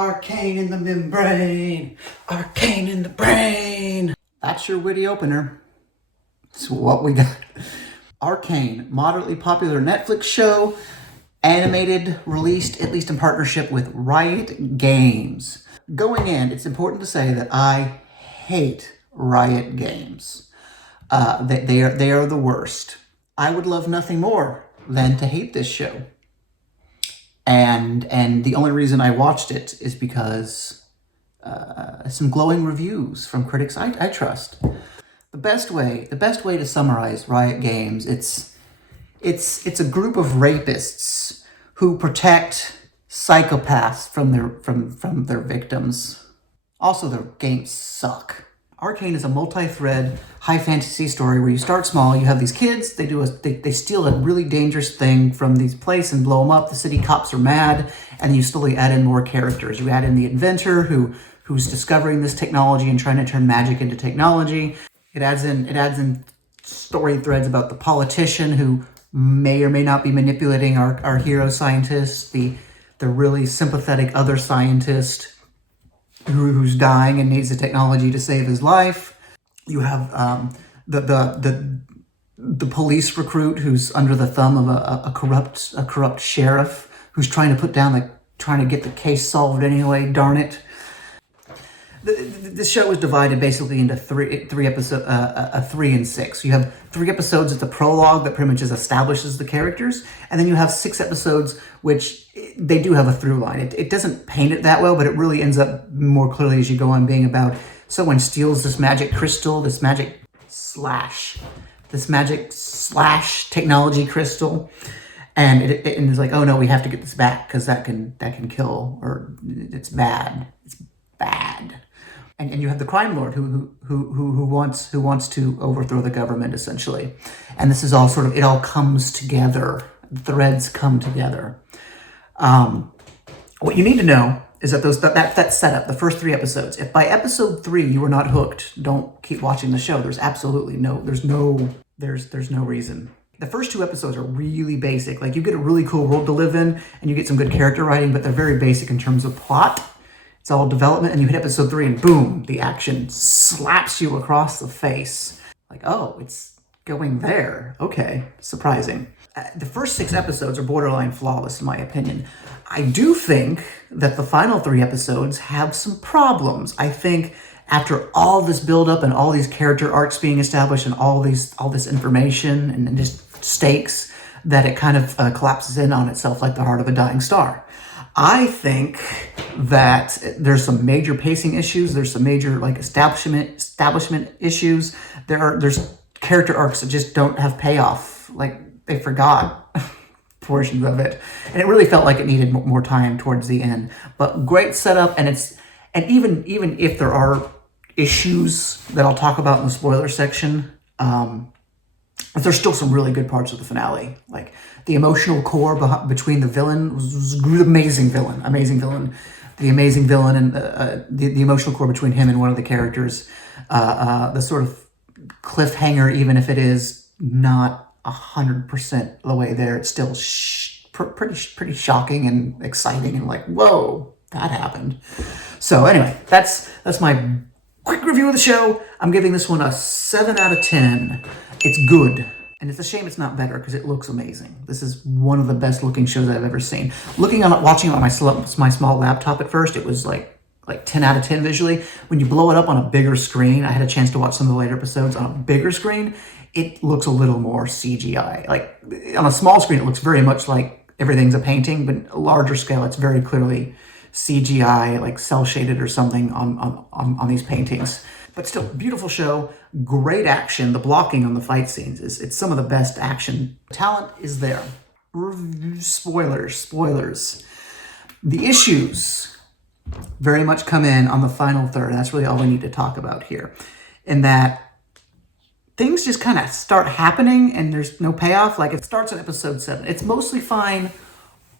Arcane in the membrane. Arcane in the brain. That's your witty opener. That's what we got. Arcane, moderately popular Netflix show, animated, released at least in partnership with Riot Games. Going in, it's important to say that I hate Riot Games. They are the worst. I would love nothing more than to hate this show. And the only reason I watched it is because some glowing reviews from critics I trust. The best way to summarize Riot Games, it's a group of rapists who protect psychopaths from their victims. Also, their games suck. Arcane is a multi-thread, high fantasy story where you start small. You have these kids. They steal a really dangerous thing from these place and blow them up. The city cops are mad, and you slowly add in more characters. You add in the inventor who's discovering this technology and trying to turn magic into technology. It adds in story threads about the politician who may or may not be manipulating our hero scientist, the really sympathetic other scientist who's dying and needs the technology to save his life. You have the police recruit who's under the thumb of a corrupt sheriff who's trying to get the case solved anyway. Darn it. The show is divided basically into three episodes, 3 and 6. You have 3 episodes at the prologue that pretty much just establishes the characters, and then you have 6 episodes which they do have a through line. It doesn't paint it that well, but it really ends up more clearly as you go on being about someone steals this magic crystal, this magic slash technology crystal, and it's like, oh no, we have to get this back because that can kill, or it's bad. It's bad. And you have the crime lord who wants to overthrow the government essentially, and this is all it all comes together. The threads come together. What you need to know is that that setup, the first 3 episodes. If by episode 3 you were not hooked, don't keep watching the show. There's no reason. The first 2 episodes are really basic. Like, you get a really cool world to live in, and you get some good character writing, but they're very basic in terms of plot. It's all development, and you hit episode 3 and boom, the action slaps you across the face. Like, oh, it's going there. Okay, surprising. The first 6 episodes are borderline flawless in my opinion. I do think that the final 3 episodes have some problems. I think after all this build-up and all these character arcs being established and all this information and just stakes, that it kind of collapses in on itself like the heart of a dying star. I think that there's some major pacing issues. There's some major establishment issues. There's character arcs that just don't have payoff. Like, they forgot portions of it, and it really felt like it needed more time towards the end. But great setup, and even if there are issues that I'll talk about in the spoiler section, there's still some really good parts of the finale. Like, the emotional core between the villain was amazing villain, the amazing villain, and the emotional core between him and one of the characters. The sort of cliffhanger, even if it is not 100% the way there, it's still pretty shocking and exciting and like, whoa, that happened. So anyway, that's my quick review of the show. I'm giving this one a 7 out of 10. It's good. And it's a shame it's not better because it looks amazing. This is one of the best looking shows I've ever seen. Watching it on my small laptop at first, it was like 10 out of 10 visually. When you blow it up on a bigger screen, I had a chance to watch some of the later episodes on a bigger screen, it looks a little more CGI. Like, on a small screen, it looks very much like everything's a painting, but a larger scale, it's very clearly CGI, like cell shaded or something on these paintings. But still, beautiful show, great action. The blocking on the fight scenes it's some of the best action. Talent is there. Spoilers. The issues very much come in on the final third. That's really all we need to talk about here. In that things just kind of start happening and there's no payoff. Like, it starts in episode 7. It's mostly fine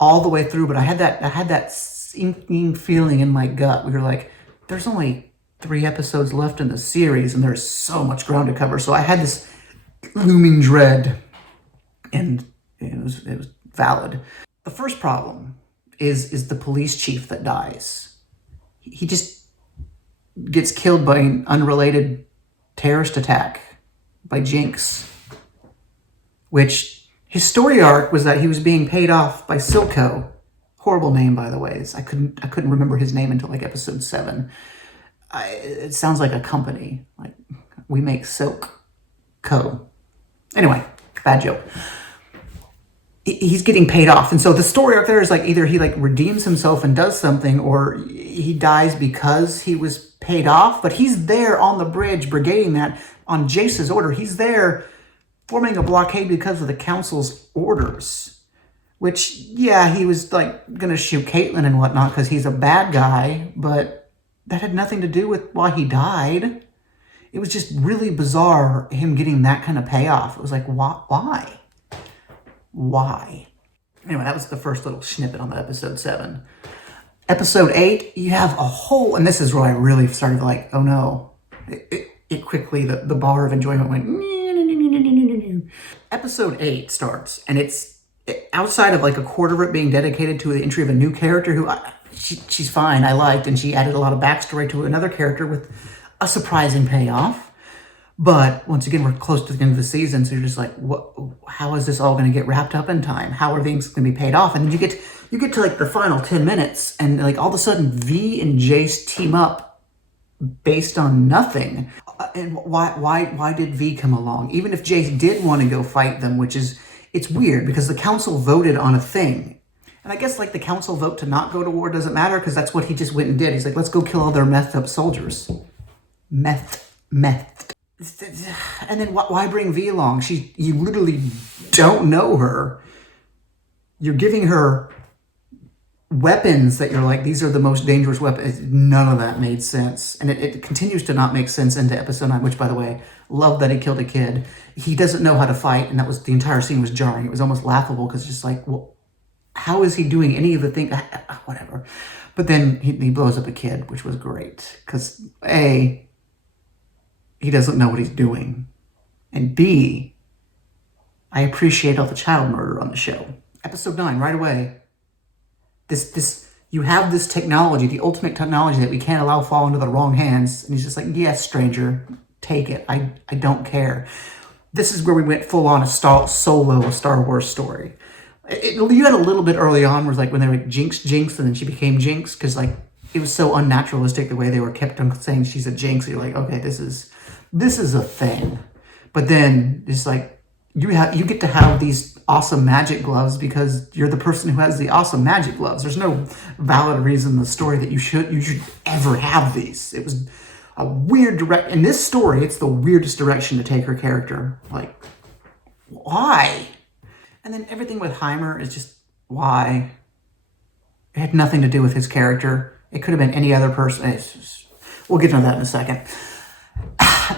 all the way through, but I had that sinking feeling in my gut. We were like, there's only 3 episodes left in the series, and there's so much ground to cover. So I had this looming dread, and it was valid. The first problem is the police chief that dies. he just gets killed by an unrelated terrorist attack by Jayce, which his story arc was that he was being paid off by Silco. Horrible name, by the way. I couldn't remember his name until like episode 7. It sounds like a company, like we make Silk Co. Anyway, bad joke. He's getting paid off, and so the story arc there is like either he like redeems himself and does something, or he dies because he was paid off. But he's there on the bridge, brigading that on Jayce's order. He's there forming a blockade because of the council's orders. Which, yeah, he was like gonna shoot Caitlyn and whatnot because he's a bad guy, but that had nothing to do with why he died. It was just really bizarre him getting that kind of payoff. It was like, why? Why? Anyway, that was the first little snippet on episode 7. Episode 8, you have a whole, and this is where I really started like, oh no. It quickly, the bar of enjoyment went. Episode 8 starts, and it's outside of like a quarter of it being dedicated to the entry of a new character who she's fine, I liked, and she added a lot of backstory to another character with a surprising payoff. But once again, we're close to the end of the season, so you're just like, what? How is this all going to get wrapped up in time? How are things going to be paid off? And then you get to like the final 10 minutes, and like all of a sudden, V and Jayce team up based on nothing. And why did V come along? Even if Jayce did want to go fight them, it's weird because the council voted on a thing. And I guess like the council vote to not go to war doesn't matter because that's what he just went and did. He's like, let's go kill all their methed up soldiers. Meth. And then why bring V along? You literally don't know her. You're giving her weapons that you're like, these are the most dangerous weapons. None of that made sense. And it continues to not make sense into episode 9, which, by the way, love that he killed a kid. He doesn't know how to fight, and the entire scene was jarring. It was almost laughable because it's just like, well, how is he doing any of the things? Whatever. But then he blows up a kid, which was great because A, he doesn't know what he's doing. And B, I appreciate all the child murder on the show. Episode 9, right away. You have this technology, the ultimate technology that we can't allow fall into the wrong hands. And he's just like, yes, stranger, take it. I don't care. This is where we went full on a solo Star Wars story. You had a little bit early on where it was like when they were Jinx, and then she became Jinx because like it was so unnaturalistic the way they were kept on saying she's a Jinx. You're like, okay, this is a thing. But then it's like you get to have these awesome magic gloves because you're the person who has the awesome magic gloves. There's no valid reason in the story that you should ever have these. It was a weird in this story, it's the weirdest direction to take her character. Like, why? And then everything with Heimer is just why? It had nothing to do with his character. It could have been any other person. We'll get into that in a second.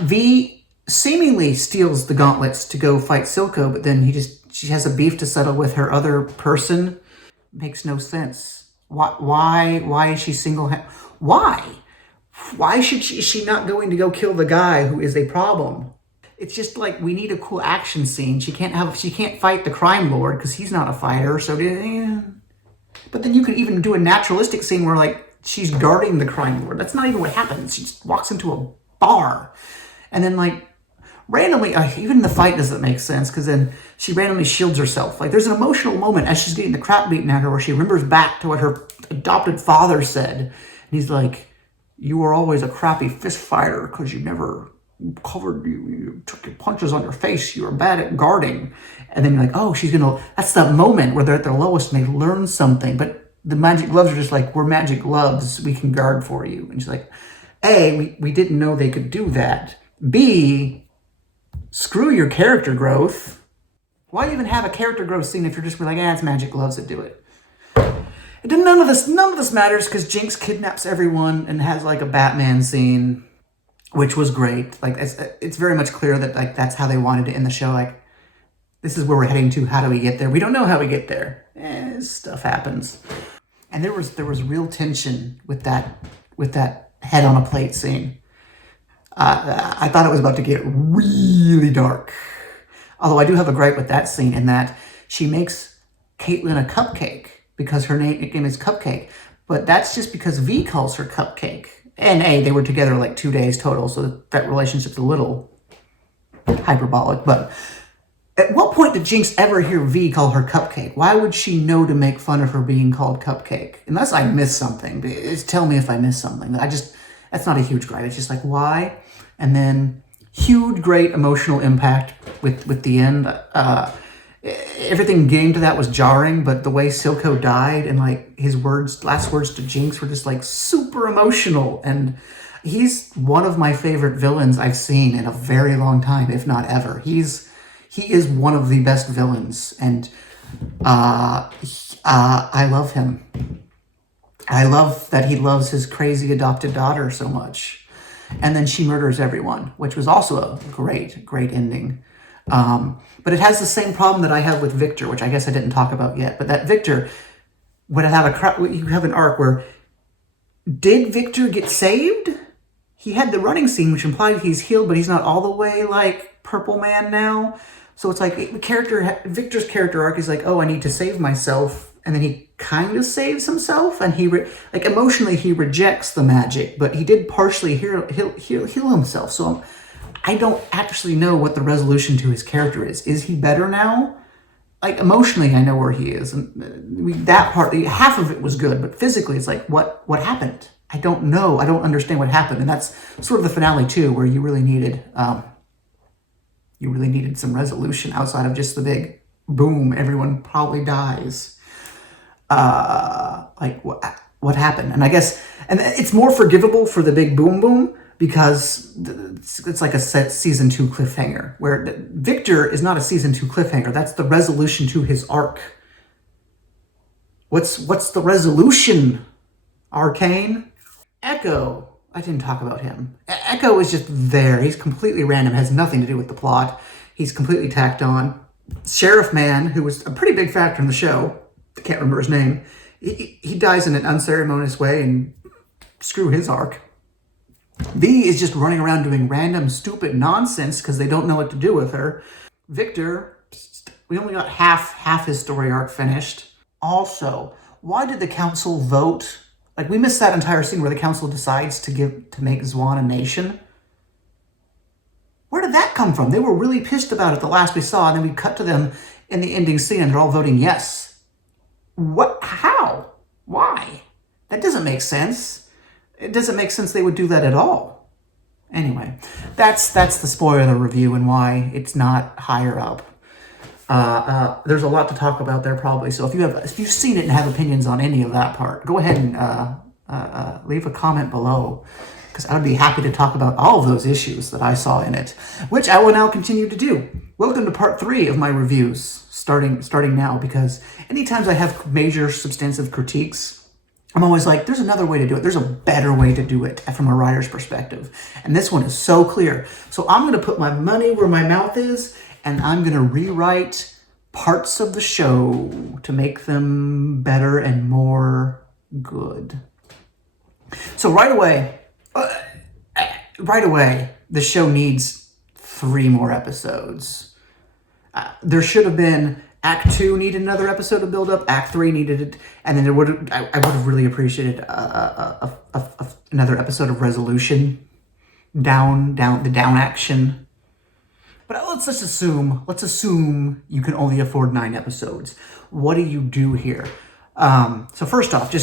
V seemingly steals the gauntlets to go fight Silco, but then she has a beef to settle with her other person. Makes no sense. Why is she single-handed? Why? Why is she not going to go kill the guy who is a problem? It's just like we need a cool action scene. She can't fight the crime lord because he's not a fighter. So, but then you could even do a naturalistic scene where like she's guarding the crime lord. That's not even what happens. She just walks into a bar, and then like randomly, even the fight doesn't make sense because then she randomly shields herself. Like there's an emotional moment as she's getting the crap beaten at her where she remembers back to what her adopted father said, and he's like, "You were always a crappy fist fighter because you never covered you took your punches on your face. You were bad at guarding." And then you're like, oh, that's that moment where they're at their lowest and they learn something. But the magic gloves are just like, we're magic gloves. We can guard for you. And she's like, A, we didn't know they could do that. B, screw your character growth. Why even have a character growth scene if you're just like, it's magic gloves that do it? None of this matters because Jinx kidnaps everyone and has like a Batman scene, which was great. Like it's very much clear that like that's how they wanted to end the show. Like this is where we're heading to. How do we get there? We don't know how we get there. Stuff happens. And there was real tension with that head on a plate scene. I thought it was about to get really dark. Although I do have a gripe with that scene in that she makes Caitlyn a cupcake because her nickname is Cupcake. But that's just because V calls her Cupcake. And A, they were together like 2 days total, so that relationship's a little hyperbolic. But at what point did Jinx ever hear V call her Cupcake? Why would she know to make fun of her being called Cupcake? Unless I missed something. Tell me if I missed something. That's not a huge gripe. It's just like, why? And then huge, great emotional impact with the end. Everything getting to that was jarring, but the way Silco died and like his last words to Jinx were just like super emotional. And he's one of my favorite villains I've seen in a very long time, if not ever. He is one of the best villains, and I love him. I love that he loves his crazy adopted daughter so much. And then she murders everyone, which was also a great, great ending. But it has the same problem that I have with Viktor, which I guess I didn't talk about yet. But that Viktor would have you have an arc where, did Viktor get saved? He had the running scene, which implied he's healed, but he's not all the way like Purple Man now. So it's like Viktor's character arc is like, oh, I need to save myself. And then he kind of saves himself, and emotionally he rejects the magic, but he did partially heal himself. So I don't actually know what the resolution to his character is. Is he better now? Like emotionally, I know where he is, and that part, half of it was good, but physically, it's like, what happened? I don't know. I don't understand what happened, and that's sort of the finale too, where you really needed some resolution outside of just the big boom. Everyone probably dies. Like what happened? And I guess, and it's more forgivable for the big boom boom because it's like a set season 2 cliffhanger, where Viktor is not a season 2 cliffhanger. That's the resolution to his arc. What's the resolution? Arcane? Ekko. I didn't talk about him. Ekko is just there. He's completely random. Has nothing to do with the plot. He's completely tacked on. Sheriff Man, who was a pretty big factor in the show, I can't remember his name, he dies in an unceremonious way, and screw his arc. V is just running around doing random stupid nonsense because they don't know what to do with her. Viktor, we only got half his story arc finished. Also, why did the council vote? Like, we missed that entire scene where the council decides to make Zwan a nation. Where did that come from? They were really pissed about it the last we saw, and then we cut to them in the ending scene and they're all voting yes. What? How? Why? That doesn't make sense. It doesn't make sense they would do that at all. Anyway, that's the spoiler review and why it's not higher up. There's a lot to talk about there probably. So if you've seen it and have opinions on any of that part, go ahead and leave a comment below, because I would be happy to talk about all of those issues that I saw in it, which I will now continue to do. Welcome to part 3 of my reviews, starting now, because anytime I have major substantive critiques, I'm always like, there's another way to do it. There's a better way to do it from a writer's perspective. And this one is so clear. So I'm going to put my money where my mouth is, and I'm going to rewrite parts of the show to make them better and more good. So right away, the show needs 3 more episodes. There should have been Act 2 needed another episode to build up. Act 3 needed it, and then I would have really appreciated another episode of resolution, down action. But let's assume you can only afford 9 episodes. What do you do here? So first off,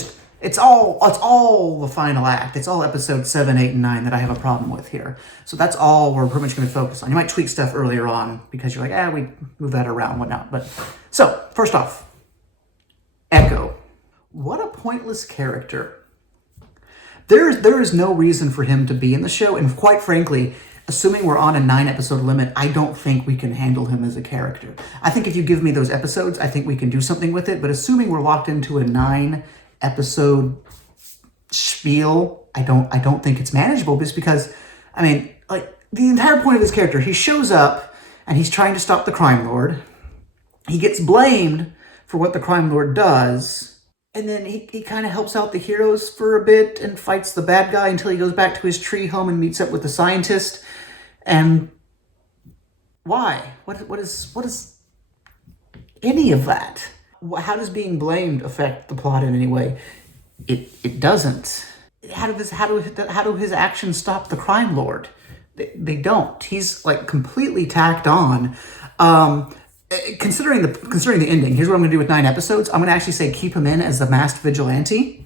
it's all the final act. It's all episodes 7, 8, and 9 that I have a problem with here. So that's all we're pretty much going to focus on. You might tweak stuff earlier on because you're like, we move that around, whatnot. But so first off, Ekko. What a pointless character. There is no reason for him to be in the show, and quite frankly, assuming we're on a 9-episode limit, I don't think we can handle him as a character. I think if you give me those episodes, I think we can do something with it. But assuming we're locked into a 9-episode spiel, I don't think it's manageable, just because, the entire point of his character, he shows up and he's trying to stop the crime lord. He gets blamed for what the crime lord does, and then he kind of helps out the heroes for a bit and fights the bad guy until he goes back to his tree home and meets up with the scientist. And why? What is any of that? How does being blamed affect the plot in any way? It doesn't. How do his actions stop the crime lord? They don't. He's like completely tacked on. Considering the ending, here's what I'm going to do with 9 episodes. I'm going to actually say keep him in as the masked vigilante.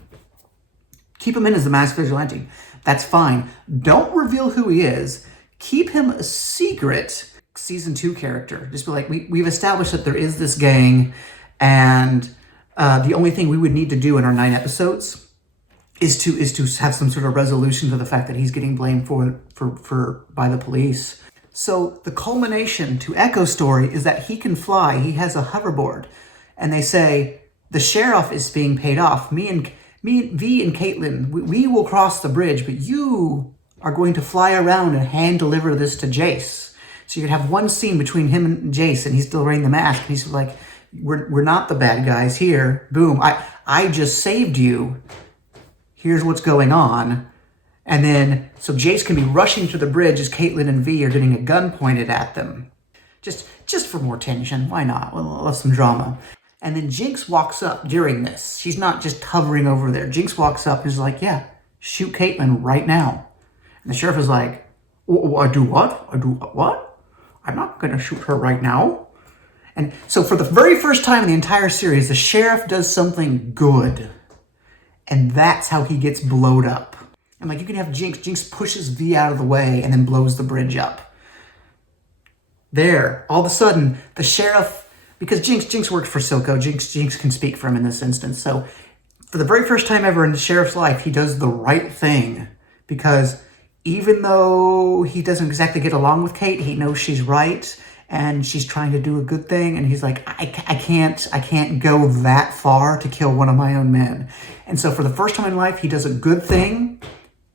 Keep him in as the masked vigilante. That's fine. Don't reveal who he is. Keep him a secret season 2 character. Just be like, we've established that there is this gang, and the only thing we would need to do in our 9 episodes is to have some sort of resolution to the fact that he's getting blamed by the police. So the culmination to Ekko's story is that he can fly. He has a hoverboard, and they say the sheriff is being paid off. Me and V and Caitlin, we will cross the bridge, but you are going to fly around and hand deliver this to Jayce. So you could have one scene between him and Jayce, and he's still wearing the mask. And he's like, "We're not the bad guys here. Boom! I just saved you. Here's what's going on." And then, so Jayce can be rushing to the bridge as Caitlin and V are getting a gun pointed at them. Just for more tension. Why not? We'll have some drama. And then Jinx walks up during this. She's not just hovering over there. Jinx walks up and is like, yeah, shoot Caitlin right now. And the sheriff is like, I do what? I do what? I'm not going to shoot her right now. And so for the very first time in the entire series, the sheriff does something good. And that's how he gets blowed up. And like, you can have Jinx. Jinx pushes V out of the way and then blows the bridge up. There, all of a sudden, the sheriff, because Jinx worked for Silco. Jinx can speak for him in this instance. So for the very first time ever in the sheriff's life, he does the right thing. Because even though he doesn't exactly get along with Kate, he knows she's right. And she's trying to do a good thing. And he's like, I can't go that far to kill one of my own men. And so for the first time in life, he does a good thing.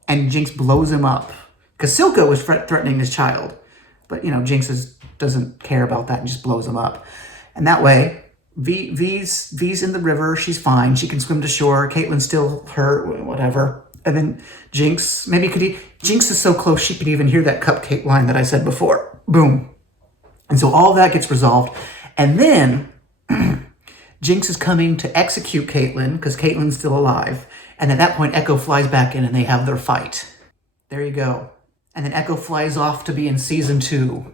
And Jinx blows him up. Because Silco was threatening his child. But, Jinx doesn't care about that and just blows him up. And that way, V's in the river. She's fine. She can swim to shore. Caitlin's still hurt, whatever. And then Jinx, Jinx is so close she could even hear that cupcake line that I said before. Boom. And so all that gets resolved. And then Jinx is coming to execute Caitlin because Caitlin's still alive. And at that point, Ekko flies back in and they have their fight. There you go. And then Ekko flies off to be in season 2.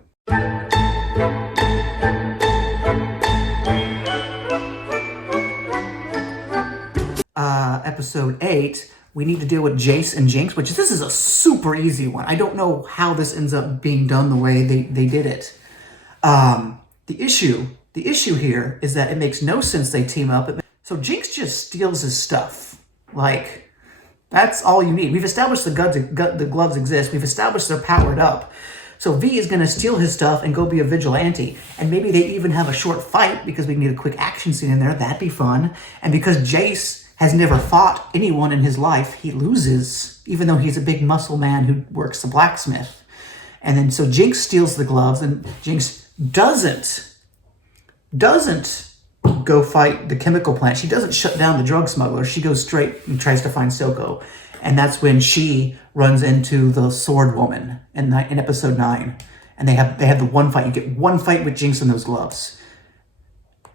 Episode 8, we need to deal with Jayce and Jinx, which this is a super easy one. I don't know how this ends up being done the way they did it. The issue here is that it makes no sense they team up. So Jinx just steals his stuff. Like, that's all you need. We've established the gloves exist. We've established they're powered up. So V is going to steal his stuff and go be a vigilante. And maybe they even have a short fight because we need a quick action scene in there. That'd be fun. And because Jayce has never fought anyone in his life, he loses, even though he's a big muscle man who works the blacksmith. And then so Jinx steals the gloves, and Jinx doesn't go fight the chemical plant. She doesn't shut down the drug smuggler. She goes straight and tries to find Silco. And that's when she runs into the sword woman in episode 9. And they have the one fight. You get one fight with Jinx in those gloves.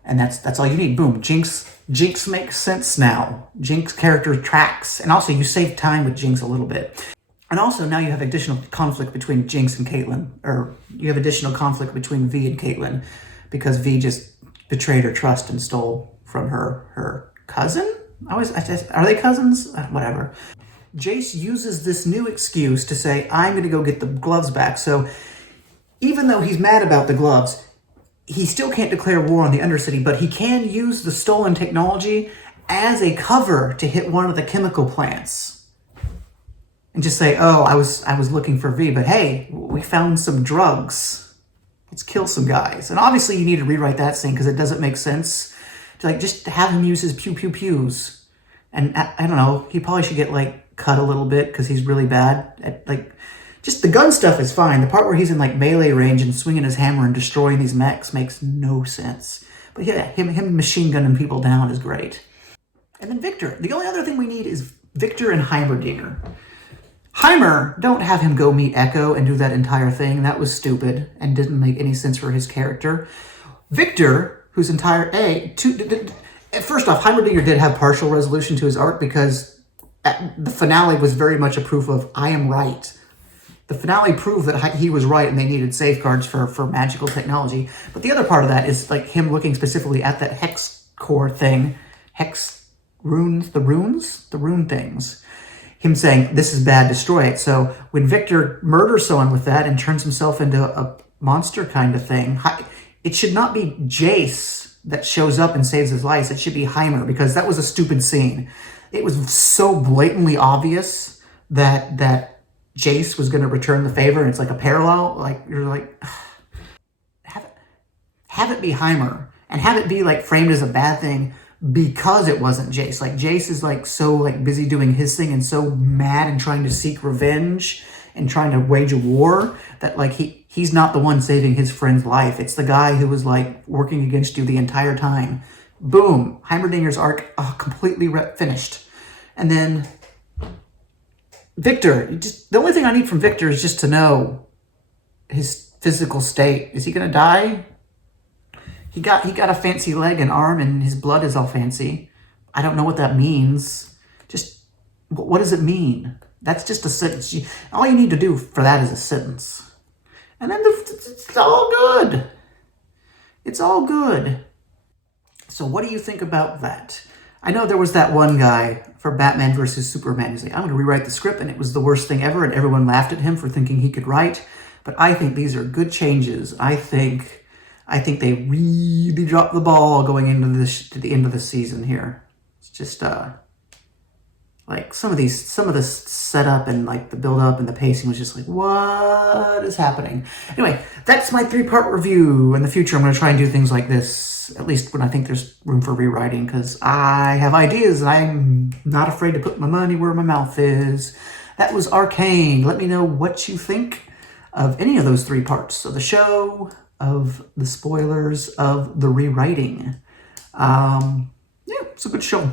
And that's all you need. Boom. Jinx makes sense now. Jinx character tracks. And also you save time with Jinx a little bit. And also now you have additional conflict between Jinx and Caitlin. Or you have additional conflict between V and Caitlin. Because V just betrayed her trust and stole from her cousin? Are they cousins? Whatever. Jayce uses this new excuse to say, I'm going to go get the gloves back. So even though he's mad about the gloves, he still can't declare war on the Undercity, but he can use the stolen technology as a cover to hit one of the chemical plants. And just say, oh, I was looking for V, but hey, we found some drugs. Let's kill some guys. And obviously you need to rewrite that scene because it doesn't make sense. To just have him use his pew-pew-pews. And I don't know, he probably should get cut a little bit because he's really bad at just the gun stuff is fine. The part where he's in melee range and swinging his hammer and destroying these mechs makes no sense. But yeah, him machine gunning people down is great. And then Viktor. The only other thing we need is Viktor and Heimerdinger. Heimer, don't have him go meet Ekko and do that entire thing. That was stupid and didn't make any sense for his character. Viktor, whose entire First off, Heimerdinger did have partial resolution to his arc because the finale was very much a proof of, I am right. The finale proved that he was right and they needed safeguards for magical technology. But the other part of that is like him looking specifically at that hex core thing. Hex runes? The rune things. Him saying, this is bad, destroy it. So when Viktor murders someone with that and turns himself into a monster kind of thing, it should not be Jayce that shows up and saves his life. It should be Heimer, because that was a stupid scene. It was so blatantly obvious that Jayce was going to return the favor, and it's like a parallel. Like, you're like, have it be Heimer, and have it be like framed as a bad thing because it wasn't Jayce. Like, Jayce is like so like busy doing his thing and so mad and trying to seek revenge and trying to wage a war that like he's not the one saving his friend's life. It's the guy who was like working against you the entire time. Boom, Heimerdinger's arc completely finished. And then Viktor, the only thing I need from Viktor is just to know his physical state. Is he gonna die? He got a fancy leg and arm, and his blood is all fancy. I don't know what that means. Just, what does it mean? That's just a sentence. All you need to do for that is a sentence. And then it's all good. It's all good. So what do you think about that? I know there was that one guy for Batman versus Superman. He's like, I'm going to rewrite the script, and it was the worst thing ever, and everyone laughed at him for thinking he could write. But I think these are good changes. I think they really dropped the ball going into to the end of the season here. It's just like some of the setup and like the build up and the pacing was just like, what is happening? Anyway, that's my 3-part review. In the future, I'm going to try and do things like this, at least when I think there's room for rewriting, because I have ideas and I'm not afraid to put my money where my mouth is. That was Arcane. Let me know what you think of any of those 3 parts of the show, of the spoilers, of the rewriting. Yeah, it's a good show.